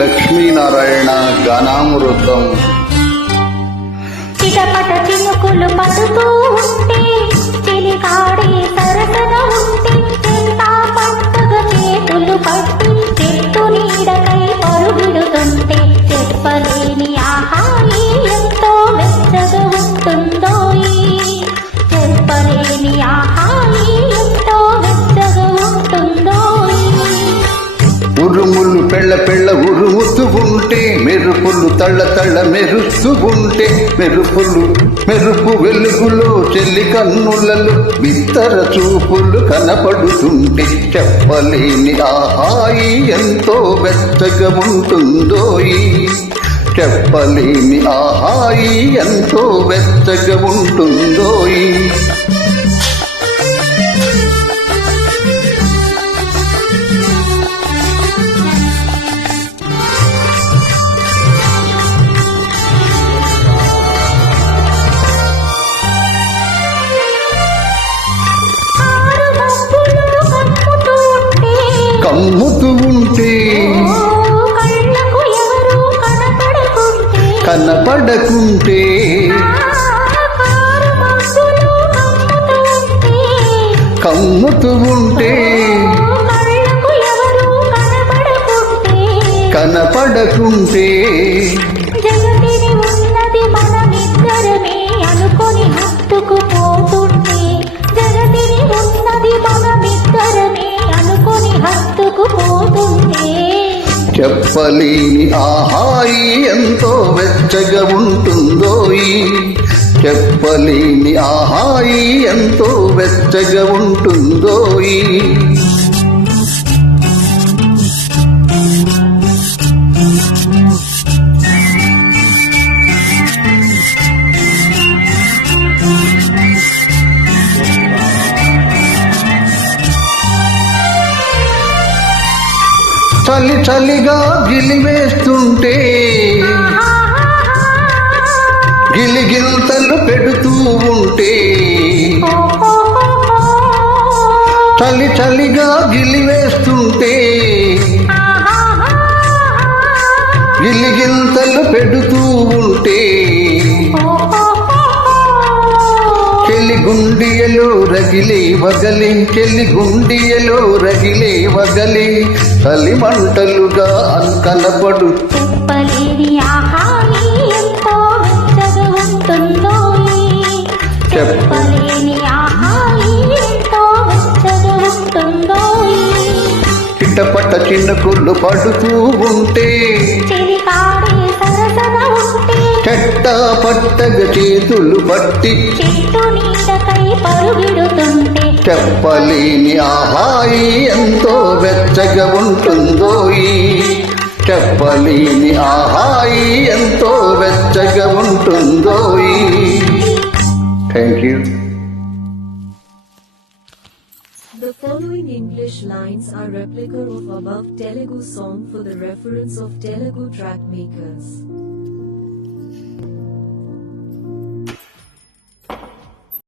లక్ష్మీనారాయణ గానామృతం. చిటపట చినుకులు పడుతూ ఉంటే చెలికాడే సరసన ఉంటే ఎంత పంటగా చేతులు పట్టి చెట్టు నీడకై పరుగుడుతుంటే చెప్పలేని ఆహాయి ఎంతో వెచ్చగా ఉంటుందో చెప్పలేని ఆహాయి ఎంతో వెచ్చగా ఉంటుందో. ఉరుములు పెళ్ళ పెళ్ళ ఉరుముతూ ఉంటే మెరుపులు తళ్ళ తళ్ళ మెరుస్తూ ఉంటే మెరుపు వెలుగులో చెల్లి కన్నులలో బిత్తర చూపులు కనపడుతుంటే చెప్పలేని ఆహాయి ఎంతో వెచ్చగా ఉంటుందోయి చెప్పలేని ఆహాయి ఎంతో వెచ్చగా ఉంటుందోయి. కమ్ముతూ ఉంటే కనపడకుంటే కమ్ముతూ ఉంటే కనపడకుంటే జగతిని ఉన్నది మనమిద్దరమే అనుకొని హత్తుకుపోతుంటే జగతిని ఉన్నది మనమిద్దరమే అనుకొని హత్తుకుపోతుంటే చెప్పలేని ఆహాయి ఎంతో వెచ్చగా ఉంటుందోయి చెప్పలేని ఆహాయి ఎంతో వెచ్చగా ఉంటుందోయి. చలి చలిగా గిలివేస్తుంటే గిలిగింతలు పెడుతూ ఉంటే చలి చలిగా గిలివేస్తుంటే గిలిగింతలు పెడుతూ ఉంటే చెలి గుండియలో రగిలే వగలి చెలి గుండియలో రగిలే వగలి చలి మంటలుగా కనపడు చెప్పలేని ఆహాయి ఎంతో వెచ్చగా ఉంటుందో చెప్పలేని ఆహాయి ఎంతో వెచ్చగా ఉంటుందో. చిట్టపట్ట చిన్నకుళ్ళు పడుతూ ఉంటే చెలికాడే సరసన ఉంటే చెట్ట పట్టగ చేతులు పట్టి చెట్టు నీడకై పరుగిడుతుంటే చెప్పలేని ఆహాయి ఎంతో వెచ్చగా ఉంటుందోయి చెప్పలేని ఆహాయి ఎంతో వెచ్చగా ఉంటుందోయి. Thank you. The following English lines are replica of above Telugu song for the reference of Telugu track makers.